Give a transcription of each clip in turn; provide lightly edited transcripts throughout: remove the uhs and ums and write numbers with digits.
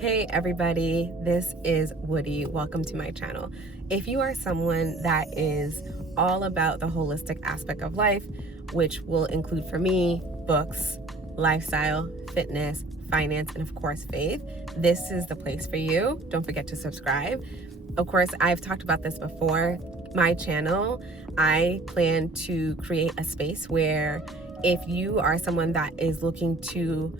Hey everybody, this is Woody. Welcome to my channel. If you are someone that is all about the holistic aspect of life, which will include for me books, lifestyle, fitness, finance, and of course faith, this is the place for you. Don't forget to subscribe. Of course, I've talked about this before. My channel, I plan to create a space where if you are someone that is looking to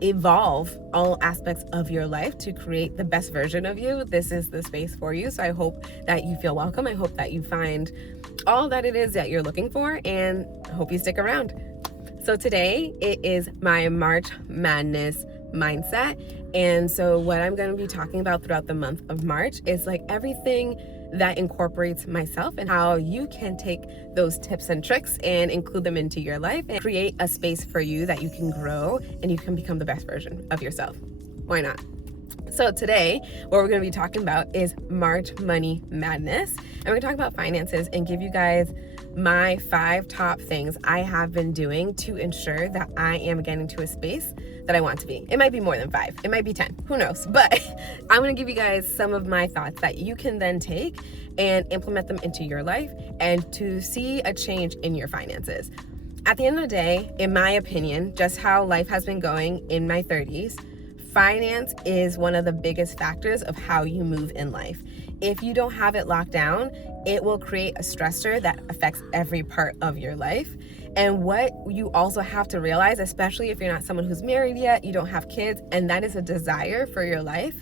evolve all aspects of your life to create the best version of you, this is the space for you. So I hope that you feel welcome. I hope that you find all that it is that you're looking for, and I hope you stick around. So today it is my March Madness mindset. And so what I'm going to be talking about throughout the month of March is like everything that incorporates myself and how you can take those tips and tricks and include them into your life and create a space for you that you can grow and you can become the best version of yourself. Why not? So today, what we're going to be talking about is March Money Madness. And we're going to talk about finances and give you guys my 5 top things I have been doing to ensure that I am getting to a space that I want to be. It might be more than 5. It might be 10. Who knows? But I'm going to give you guys some of my thoughts that you can then take and implement them into your life and to see a change in your finances. At the end of the day, in my opinion, just how life has been going in my 30s, finance is one of the biggest factors of how you move in life. If you don't have it locked down, it will create a stressor that affects every part of your life. And what you also have to realize, especially if you're not someone who's married yet, you don't have kids, and that is a desire for your life,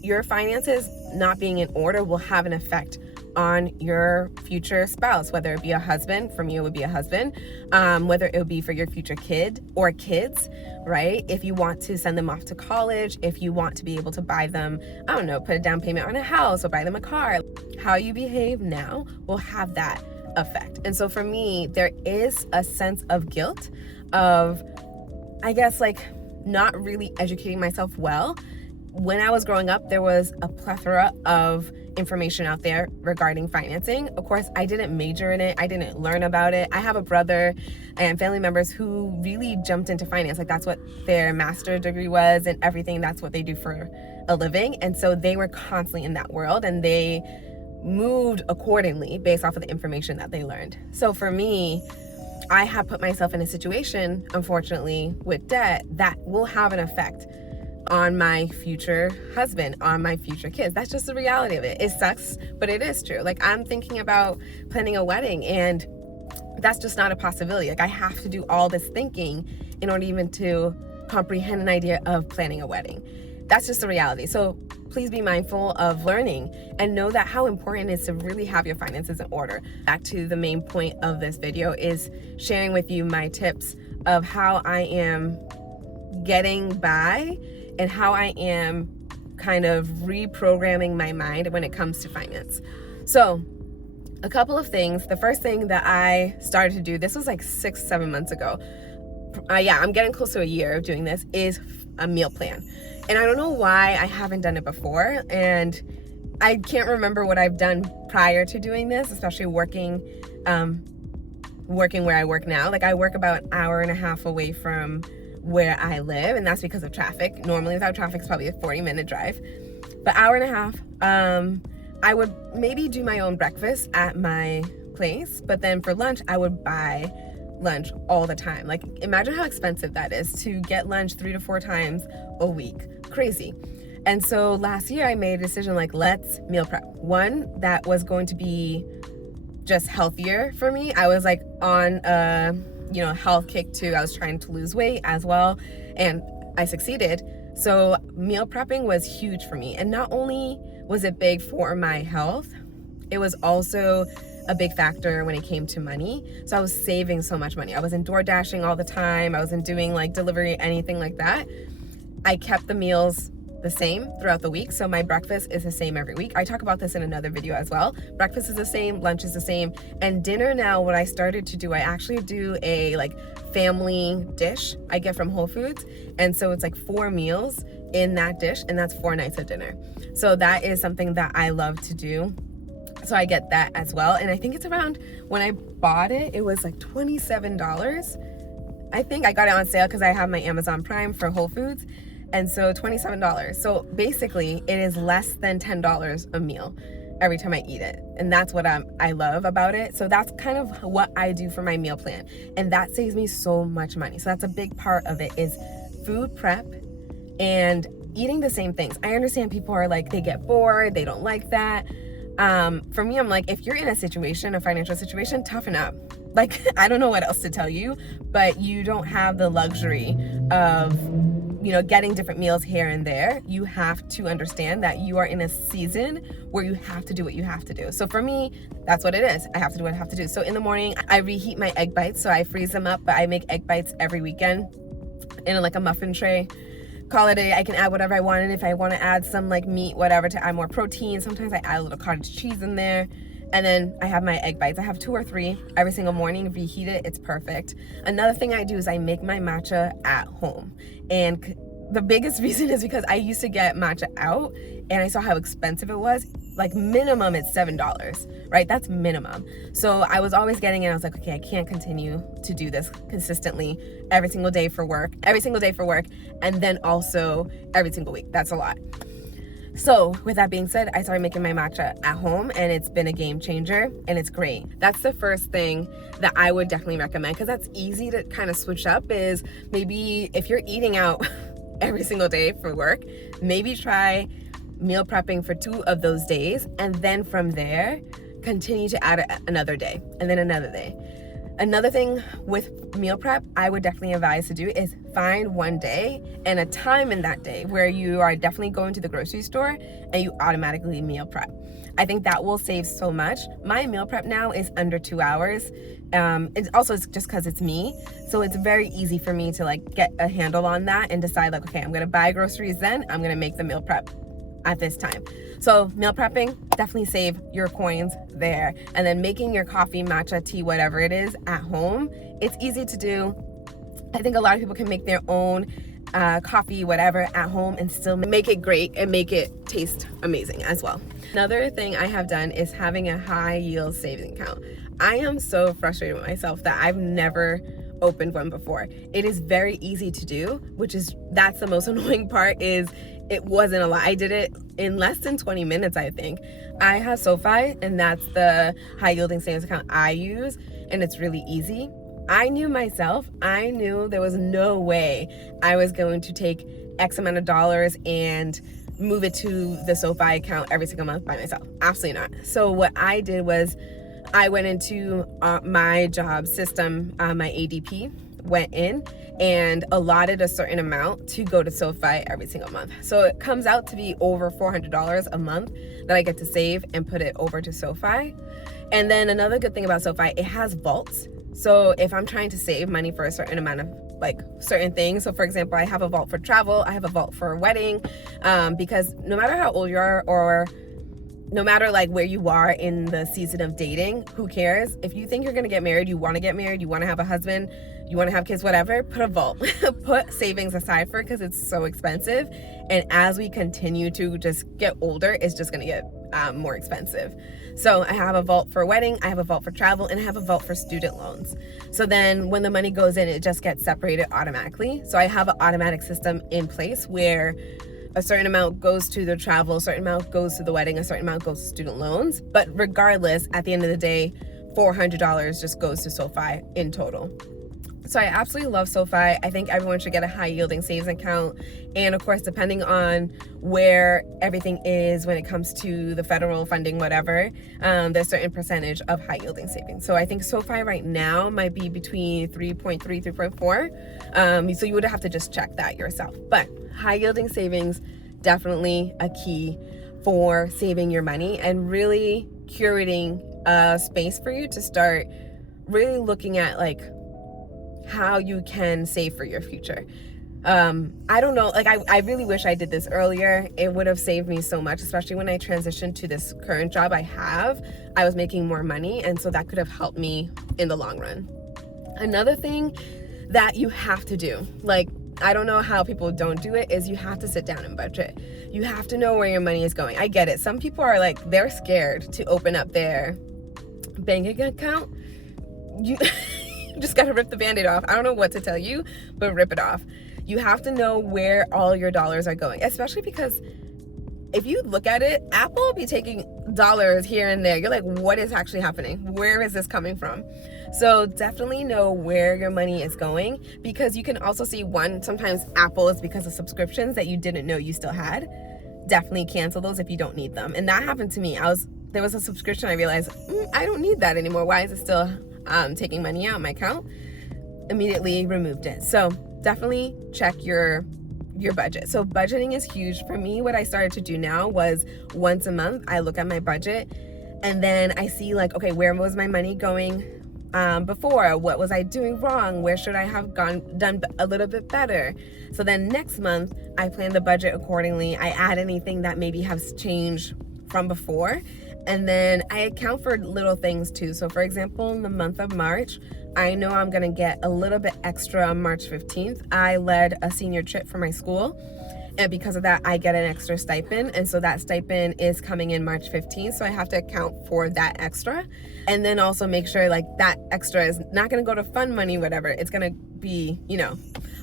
your finances not being in order will have an effect on your future spouse, whether it be a husband. For me, it would be a husband, whether it would be for your future kid or kids, right? If you want to send them off to college, if you want to be able to buy them, I don't know, put a down payment on a house or buy them a car, how you behave now will have that effect. And so for me, there is a sense of guilt of, I guess, like not really educating myself well. When I was growing up, there was a plethora of information out there regarding financing. Of course, I didn't major in it. I didn't learn about it. I have a brother and family members who really jumped into finance. Like that's what their master's degree was and everything. That's what they do for a living. And so they were constantly in that world and they moved accordingly based off of the information that they learned. So for me, I have put myself in a situation, unfortunately, with debt that will have an effect on my future husband, on my future kids. That's just the reality of it. It sucks, but it is true. Like I'm thinking about planning a wedding and that's just not a possibility. Like I have to do all this thinking in order even to comprehend an idea of planning a wedding. That's just the reality. So please be mindful of learning and know that how important it is to really have your finances in order. Back to the main point of this video is sharing with you my tips of how I am getting by and how I am kind of reprogramming my mind when it comes to finance. So a couple of things. The first thing that I started to do, this was like 6-7 months ago. I'm getting close to a year of doing this, is a meal plan. And I don't know why I haven't done it before. And I can't remember what I've done prior to doing this, especially working where I work now. Like I work about an hour and a half away from where I live, and that's because of traffic. Normally without traffic, it's probably a 40-minute drive, but hour and a half. I would maybe do my own breakfast at my place, but then for lunch, I would buy lunch all the time. Like imagine how expensive that is to get lunch 3 to 4 times a week. Crazy. And so last year I made a decision like, let's meal prep. One that was going to be just healthier for me. I was like on a health kick too. I was trying to lose weight as well, and I succeeded. So meal prepping was huge for me. And not only was it big for my health, it was also a big factor when it came to money. So I was saving so much money. I wasn't door dashing all the time. I wasn't doing like delivery, anything like that. I kept the meals the same throughout the week. So my breakfast is the same every week. I talk about this in another video as well. Breakfast is the same, lunch is the same. And dinner now, what I started to do, I actually do a like family dish I get from Whole Foods. And so it's like 4 meals in that dish, and that's 4 nights of dinner. So that is something that I love to do. So I get that as well. And I think it's around, when I bought it, it was like $27. I think I got it on sale because I have my Amazon Prime for Whole Foods. And so $27. So basically it is less than $10 a meal every time I eat it. And that's what I love about it. So that's kind of what I do for my meal plan. And that saves me so much money. So that's a big part of it, is food prep and eating the same things. I understand people are like, they get bored, they don't like that. For me, I'm like, if you're in a situation, a financial situation, toughen up. Like, I don't know what else to tell you, but you don't have the luxury of, getting different meals here and there. You have to understand that you are in a season where you have to do what you have to do. So for me, that's what it is. I have to do what I have to do. So in the morning, I reheat my egg bites. So I freeze them up, but I make egg bites every weekend in like a muffin tray. Call it a day. I can add whatever I want. And if I want to add some like meat, whatever, to add more protein, sometimes I add a little cottage cheese in there. And then I have my egg bites. I have 2 or 3 every single morning. Reheat it, it's perfect. Another thing I do is I make my matcha at home. And the biggest reason is because I used to get matcha out and I saw how expensive it was. Like minimum it's $7, right? That's minimum. So I was always getting it. I was like, okay, I can't continue to do this consistently every single day for work, and then also every single week. That's a lot. So with that being said, I started making my matcha at home and it's been a game changer and it's great. That's the first thing that I would definitely recommend, because that's easy to kind of switch up. Is maybe if you're eating out every single day for work, maybe try meal prepping for 2 of those days, and then from there continue to add another day and then another day. Another thing with meal prep I would definitely advise to do is find one day and a time in that day where you are definitely going to the grocery store and you automatically meal prep. I think that will save so much. My meal prep now is under 2 hours. It's also just because it's me. So it's very easy for me to like get a handle on that and decide like, okay, I'm gonna buy groceries, then I'm gonna make the meal prep at this time. So meal prepping, definitely save your coins there. And then making your coffee, matcha, tea, whatever it is at home, it's easy to do. I think a lot of people can make their own coffee, whatever, at home and still make it great and make it taste amazing as well. Another thing I have done is having a high yield savings account. I am so frustrated with myself that I've never opened one before. It is very easy to do, that's the most annoying part, is it wasn't a lot. I did it in less than 20 minutes, I think. I have SoFi, and that's the high yielding savings account I use, and it's really easy. I knew there was no way I was going to take X amount of dollars and move it to the SoFi account every single month by myself. Absolutely not. So what I did was I went into my job system, my ADP, went in and allotted a certain amount to go to SoFi every single month. So it comes out to be over $400 a month that I get to save and put it over to SoFi. And then another good thing about SoFi, it has vaults. So if I'm trying to save money for a certain amount of certain things, so for example, I have a vault for travel, I have a vault for a wedding, because no matter how old you are or no matter where you are in the season of dating, who cares? If you think you're gonna get married, you wanna get married, you wanna have a husband, you wanna have kids, whatever, put a vault. Put savings aside for it, because it's so expensive. And as we continue to just get older, it's just gonna get more expensive. So I have a vault for a wedding, I have a vault for travel, and I have a vault for student loans. So then when the money goes in, it just gets separated automatically. So I have an automatic system in place where a certain amount goes to the travel, a certain amount goes to the wedding, a certain amount goes to student loans. But regardless, at the end of the day, $400 just goes to SoFi in total. So I absolutely love SoFi. I think everyone should get a high yielding savings account. And of course, depending on where everything is when it comes to the federal funding, whatever, there's a certain percentage of high yielding savings. So I think SoFi right now might be between 3.3, 3.4. So you would have to just check that yourself. But high yielding savings, definitely a key for saving your money and really curating a space for you to start really looking at how you can save for your future. I don't know, I really wish I did this earlier. It would have saved me so much, especially when I transitioned to this current job I have. I was making more money, and so that could have helped me in the long run. Another thing that you have to do, I don't know how people don't do it, is you have to sit down and budget. You have to know where your money is going. I get it. Some people are they're scared to open up their bank account. You just got to rip the Band-Aid off. I don't know what to tell you, but rip it off. You have to know where all your dollars are going, especially because if you look at it, Apple will be taking dollars here and there. You're like, what is actually happening? Where is this coming from? So definitely know where your money is going, because you can also see, one, sometimes Apple is because of subscriptions that you didn't know you still had. Definitely cancel those if you don't need them. And that happened to me. There was a subscription, I realized, I don't need that anymore. Why is it still taking money out of my account? Immediately removed it. So definitely check your budget. So budgeting is huge. For me, what I started to do now was once a month, I look at my budget and then I see like, okay, where was my money going before? What was I doing wrong? Where should I have done a little bit better? So then next month, I plan the budget accordingly. I add anything that maybe has changed from before. And then I account for little things too. So for example, in the month of March, I know I'm gonna get a little bit extra on March 15th. I led a senior trip for my school, and because of that, I get an extra stipend. And so that stipend is coming in March 15th. So I have to account for that extra. And then also make sure like that extra is not gonna go to fund money, whatever. It's gonna be,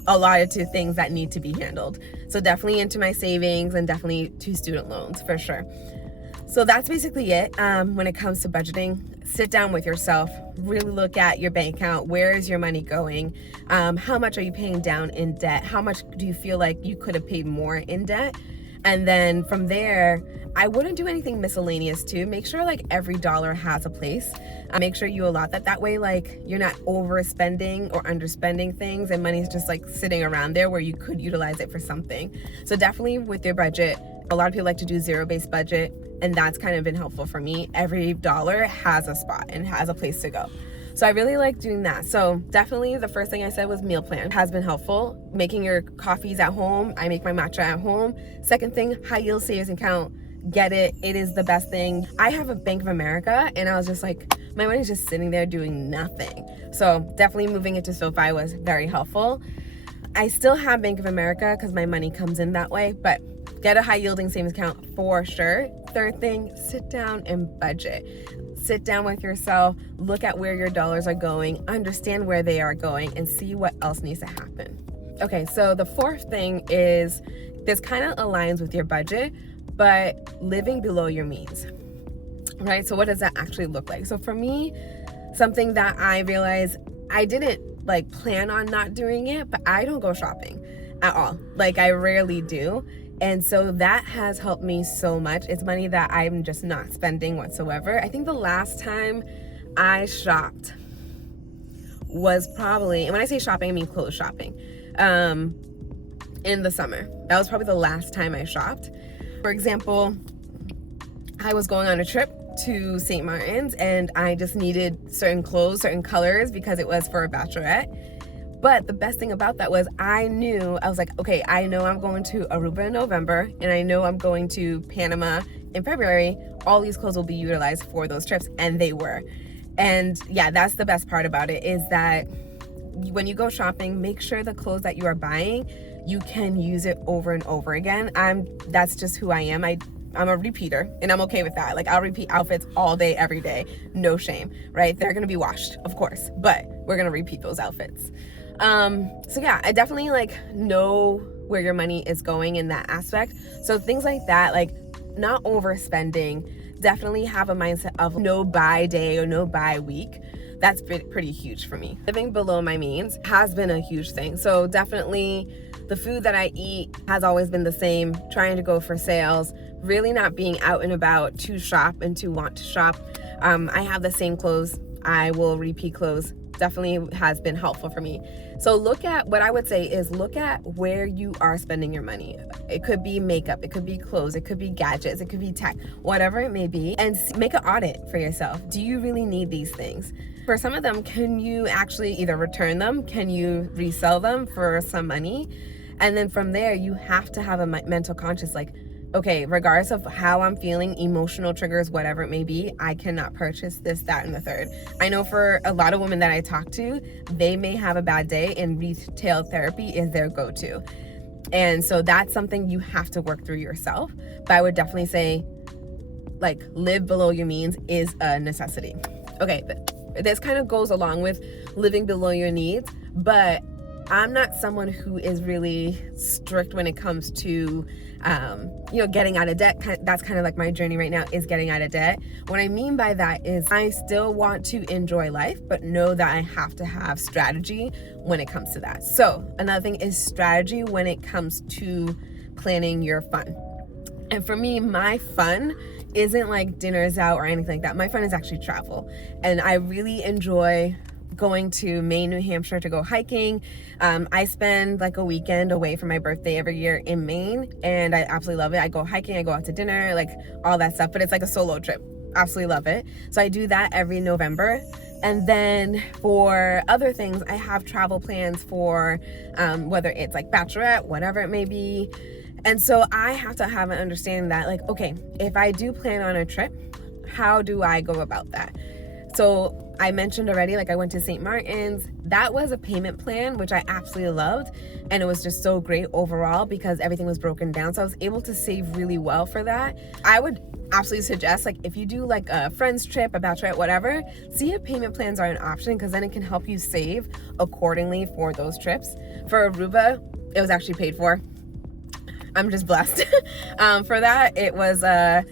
allotted to things that need to be handled. So definitely into my savings and definitely to student loans for sure. So that's basically it when it comes to budgeting. Sit down with yourself, really look at your bank account. Where is your money going? How much are you paying down in debt? How much do you feel like you could have paid more in debt? And then from there, I wouldn't do anything miscellaneous too. Make sure like every dollar has a place. Make sure you allot that. That way, like you're not overspending or underspending things and money's just like sitting around there where you could utilize it for something. So definitely with your budget, a lot of people like to do zero-based budget, and that's kind of been helpful for me. Every dollar has a spot and has a place to go. So I really like doing that. So definitely the first thing I said was meal plan. It has been helpful. Making your coffees at home. I make my matcha at home. Second thing, high yield savings account. Get it. It is the best thing. I have a Bank of America, and I was just like, my money's just sitting there doing nothing. So definitely moving it to SoFi was very helpful. I still have Bank of America because my money comes in that way, but get a high yielding savings account for sure. Third thing, sit down and budget. Sit down with yourself, look at where your dollars are going, understand where they are going, and see what else needs to happen. Okay, so the fourth thing is, this kind of aligns with your budget, but living below your means, right? So what does that actually look like? So for me, something that I realized, I didn't like plan on not doing it, but I don't go shopping at all. Like I rarely do. And so that has helped me so much. It's money that I'm just not spending whatsoever. I think the last time I shopped was probably, and when I say shopping, I mean clothes shopping, in the summer. That was probably the last time I shopped. For example, I was going on a trip to St. Martin's and I just needed certain clothes, certain colors because it was for a bachelorette. But the best thing about that was I was like, okay, I know I'm going to Aruba in November and I know I'm going to Panama in February. All these clothes will be utilized for those trips, and they were. And yeah, that's the best part about it, is that when you go shopping, make sure the clothes that you are buying, you can use it over and over again. That's just who I am. I'm a repeater, and I'm okay with that. Like I'll repeat outfits all day, every day, no shame, right? They're gonna be washed, of course, but we're gonna repeat those outfits. So yeah, I definitely like know where your money is going in that aspect. So things like that, like not overspending, definitely have a mindset of no buy day or no buy week. That's pretty huge for me. Living below my means has been a huge thing. So definitely the food that I eat has always been the same, trying to go for sales, really not being out and about to shop and to want to shop. I have the same clothes. I will repeat clothes. Definitely has been helpful for me. So what I would say is look at where you are spending your money. It could be makeup, it could be clothes, it could be gadgets, it could be tech, whatever it may be, and make an audit for yourself. Do you really need these things? For some of them, can you actually either return them? Can you resell them for some money? And then from there, you have to have a mental conscious, like, okay, regardless of how I'm feeling, emotional triggers, whatever it may be, I cannot purchase this, that, and the third. I know for a lot of women that I talk to, they may have a bad day and retail therapy is their go-to. And so that's something you have to work through yourself. But I would definitely say, like, live below your means is a necessity. Okay, this kind of goes along with living below your needs, but I'm not someone who is really strict when it comes to, getting out of debt. That's kind of like my journey right now, is getting out of debt. What I mean by that is I still want to enjoy life, but know that I have to have strategy when it comes to that. So another thing is strategy when it comes to planning your fun. And for me, my fun isn't like dinners out or anything like that. My fun is actually travel. And I really enjoy going to Maine, New Hampshire to go hiking. I spend like a weekend away from my birthday every year in Maine, and I absolutely love it. I go hiking, I go out to dinner, like all that stuff, but it's like a solo trip. Absolutely love it. So I do that every November. And then for other things, I have travel plans for whether it's like bachelorette, whatever it may be. And so I have to have an understanding that, like, okay, if I do plan on a trip, how do I go about that? So I mentioned already, like I went to St. Martin's. That was a payment plan, which I absolutely loved. And it was just so great overall because everything was broken down. So I was able to save really well for that. I would absolutely suggest, like, if you do like a friend's trip, a bachelorette, whatever, see if payment plans are an option, because then it can help you save accordingly for those trips. For Aruba, it was actually paid for. I'm just blessed. For that, it was a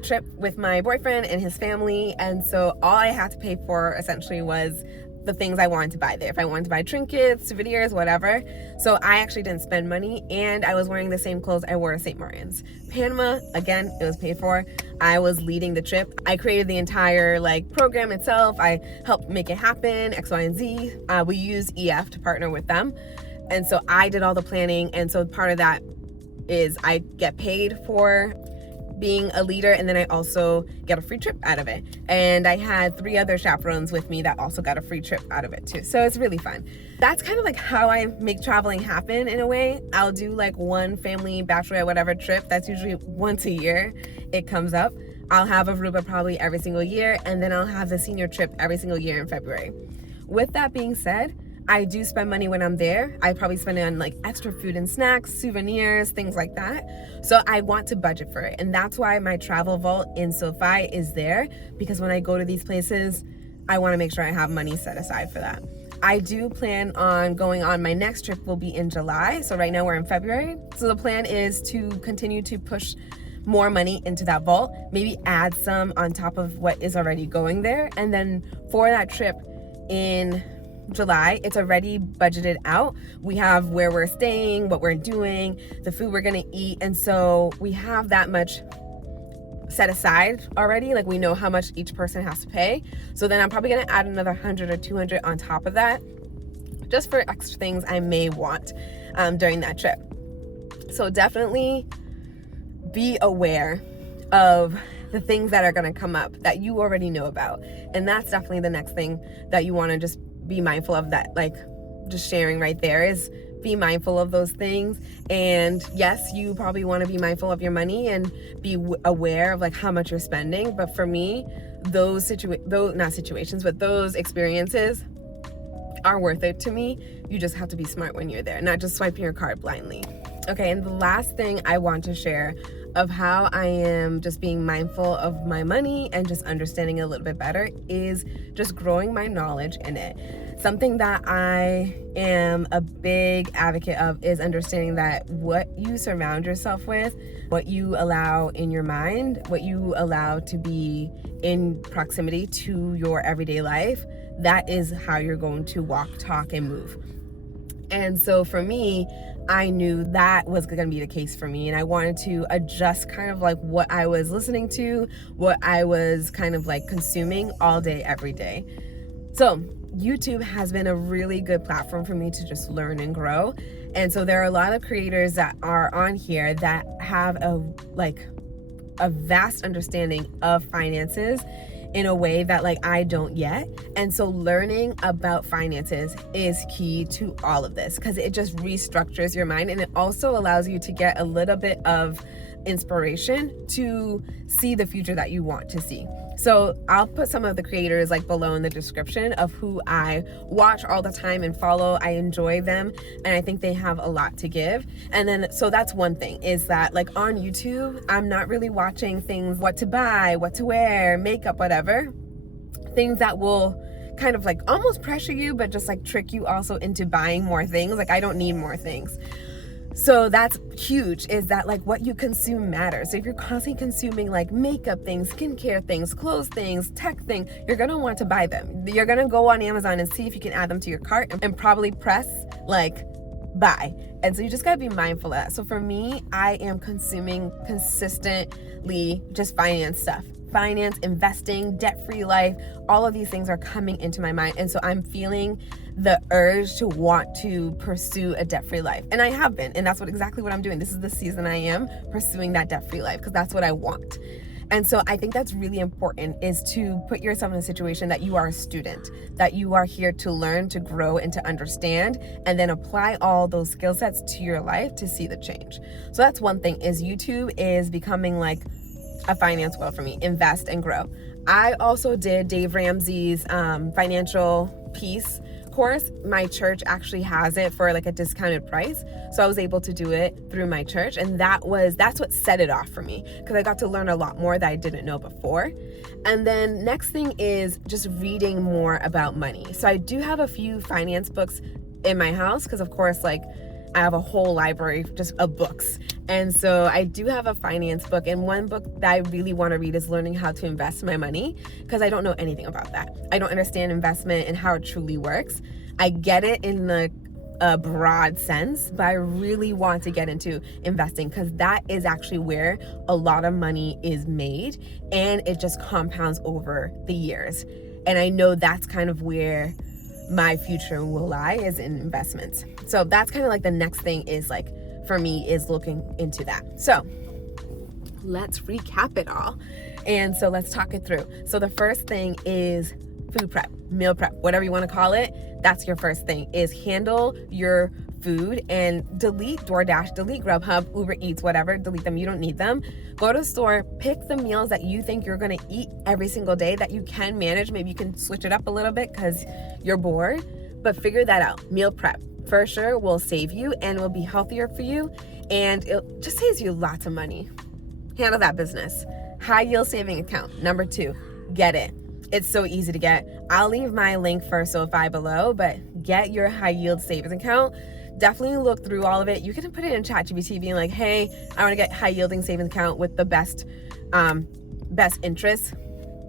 trip with my boyfriend and his family, and so all I had to pay for essentially was the things I wanted to buy there. If I wanted to buy trinkets, souvenirs, whatever. So I actually didn't spend money, and I was wearing the same clothes I wore to St. Martin's. Panama, again, it was paid for. I was leading the trip. I created the entire like program itself. I helped make it happen, X, Y, and Z. We use EF to partner with them, and so I did all the planning. And so part of that is I get paid for being a leader, and then I also get a free trip out of it. And I had 3 other chaperones with me that also got a free trip out of it too. So it's really fun. That's kind of like how I make traveling happen in a way. I'll do like one family bachelorette, whatever trip. That's usually once a year it comes up. I'll have Aruba probably every single year, and then I'll have the senior trip every single year in February. With that being said, I do spend money when I'm there. I probably spend it on like extra food and snacks, souvenirs, things like that. So I want to budget for it. And that's why my travel vault in SoFi is there, because when I go to these places, I want to make sure I have money set aside for that. I do plan on going on, my next trip will be in July. So right now we're in February. So the plan is to continue to push more money into that vault, maybe add some on top of what is already going there. And then for that trip in July, it's already budgeted out. We have where we're staying, what we're doing, the food we're gonna eat, and so we have that much set aside already. Like, we know how much each person has to pay. So then I'm probably gonna add another 100 or 200 on top of that, just for extra things I may want during that trip. So definitely be aware of the things that are gonna come up that you already know about. And that's definitely the next thing that you wanna just be mindful of, that like just sharing right there, is be mindful of those things. And yes, you probably want to be mindful of your money and be aware of like how much you're spending. But for me, those experiences are worth it to me. You just have to be smart when you're there, not just swiping your card blindly. Okay, and the last thing I want to share of how I am just being mindful of my money and just understanding it a little bit better is just growing my knowledge in it. Something that I am a big advocate of is understanding that what you surround yourself with, what you allow in your mind, what you allow to be in proximity to your everyday life, that is how you're going to walk, talk, and move. And so for me, I knew that was going to be the case for me, and I wanted to adjust kind of like what I was listening to, what I was kind of like consuming all day, every day. So YouTube has been a really good platform for me to just learn and grow. And so there are a lot of creators that are on here that have a vast understanding of finances in a way that like I don't yet. And so learning about finances is key to all of this, because it just restructures your mind, and it also allows you to get a little bit of inspiration to see the future that you want to see. So I'll put some of the creators like below in the description of who I watch all the time and follow. I enjoy them, and I think they have a lot to give. And then, so that's one thing, is that like on YouTube, I'm not really watching things, what to buy, what to wear, makeup, whatever, things that will kind of like almost pressure you, but just like trick you also into buying more things. Like, I don't need more things. So that's huge, is that like what you consume matters. So if you're constantly consuming like makeup things, skincare things, clothes things, tech things, you're gonna want to buy them. You're gonna go on Amazon and see if you can add them to your cart and probably press like buy. And so you just gotta be mindful of that. So for me, I am consuming consistently just finance stuff. Finance, investing, debt-free life, all of these things are coming into my mind. And so I'm feeling the urge to want to pursue a debt-free life. And I have been, and that's exactly what I'm doing. This is the season I am pursuing that debt-free life, because that's what I want. And so I think that's really important, is to put yourself in a situation that you are a student, that you are here to learn, to grow, and to understand, and then apply all those skill sets to your life to see the change. So that's one thing, is YouTube is becoming like a finance world for me. Invest and grow. I also did Dave Ramsey's financial peace course. My church actually has it for like a discounted price, so I was able to do it through my church, and that's what set it off for me, because I got to learn a lot more that I didn't know before. And then next thing is just reading more about money. So I do have a few finance books in my house, because of course, like, I have a whole library just of books. And so I do have a finance book, and one book that I really want to read is Learning How to Invest My Money, because I don't know anything about that. I don't understand investment and how it truly works. I get it in the broad sense, but I really want to get into investing, because that is actually where a lot of money is made, and it just compounds over the years. And I know that's kind of where my future will lie, is in investments. So that's kind of like the next thing, is like, for me, is looking into that. So let's recap it all. And so let's talk it through. So the first thing is food prep, meal prep, whatever you want to call it. That's your first thing, is handle your food and delete DoorDash, delete Grubhub, Uber Eats, whatever, delete them. You don't need them. Go to the store, pick the meals that you think you're going to eat every single day that you can manage. Maybe you can switch it up a little bit because you're bored, but figure that out. Meal prep for sure will save you and will be healthier for you, and it just saves you lots of money. Handle that business. High yield saving account. Number 2, get it. It's so easy to get. I'll leave my link for SoFi below, but get your high yield savings account. Definitely look through all of it. You can put it in ChatGPT being like, hey, I want to get high yielding savings account with the best interest.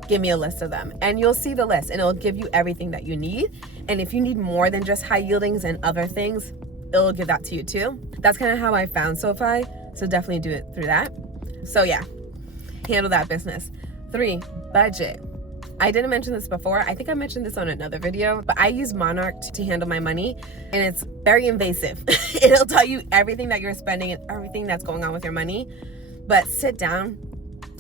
Give me a list of them. And you'll see the list, and it'll give you everything that you need. And if you need more than just high yieldings and other things, it'll give that to you too. That's kind of how I found SoFi. So definitely do it through that. So yeah, handle that business. 3, budget. I didn't mention this before. I think I mentioned this on another video, but I use Monarch to handle my money, and it's very invasive. It'll tell you everything that you're spending and everything that's going on with your money. But sit down,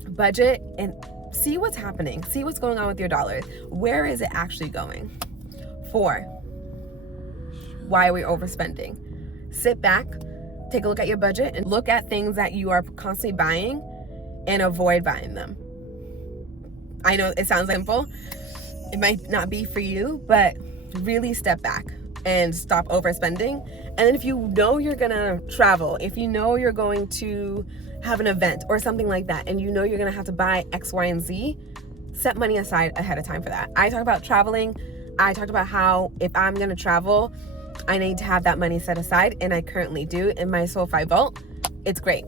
budget, and see what's happening. See what's going on with your dollars. Where is it actually going? 4, why are we overspending? Sit back, take a look at your budget, and look at things that you are constantly buying and avoid buying them. I know it sounds simple. It might not be for you, but really step back and stop overspending. And then if you know you're gonna travel, if you know you're going to have an event or something like that, and you know you're gonna have to buy X, Y, and Z, set money aside ahead of time for that. I talk about traveling. I talked about how if I'm gonna travel, I need to have that money set aside, and I currently do in my SoFi vault. It's great.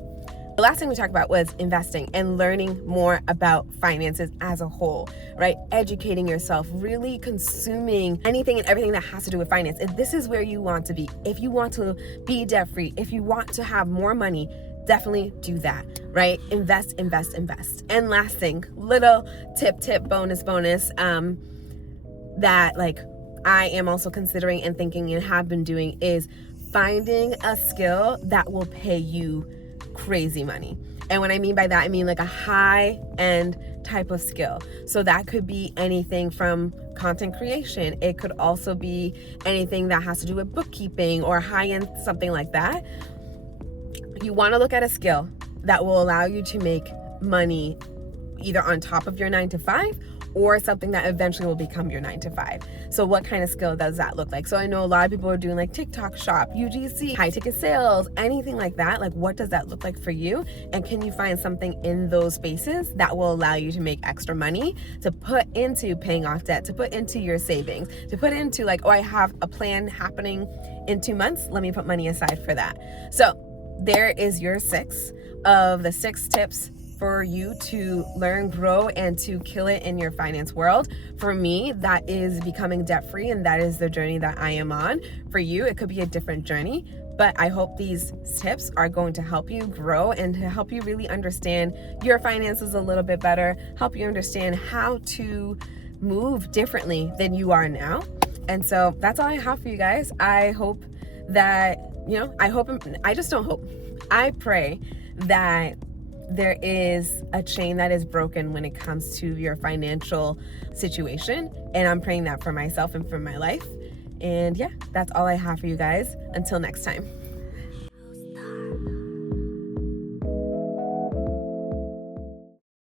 The last thing we talked about was investing and learning more about finances as a whole, right? Educating yourself, really consuming anything and everything that has to do with finance. If this is where you want to be, if you want to be debt-free, if you want to have more money, definitely do that, right? Invest, invest, invest. And last thing, little tip, bonus, that like I am also considering and thinking and have been doing, is finding a skill that will pay you crazy money. And what I mean by that, I mean like a high-end type of skill. So that could be anything from content creation. It could also be anything that has to do with bookkeeping or high-end something like that. You want to look at a skill that will allow you to make money either on top of your 9 to 5 or something that eventually will become your 9 to 5. So what kind of skill does that look like? So I know a lot of people are doing like TikTok shop, UGC, high ticket sales, anything like that. Like, what does that look like for you? And can you find something in those spaces that will allow you to make extra money to put into paying off debt, to put into your savings, to put into like, oh, I have a plan happening in 2 months. Let me put money aside for that. So there is your 6 of the 6 tips for you to learn, grow, and to kill it in your finance world. For me, that is becoming debt-free, and that is the journey that I am on. For you, it could be a different journey, but I hope these tips are going to help you grow and to help you really understand your finances a little bit better, help you understand how to move differently than you are now. And so that's all I have for you guys. I hope that, I pray that there is a chain that is broken when it comes to your financial situation. And I'm praying that for myself and for my life. And yeah, that's all I have for you guys. Until next time.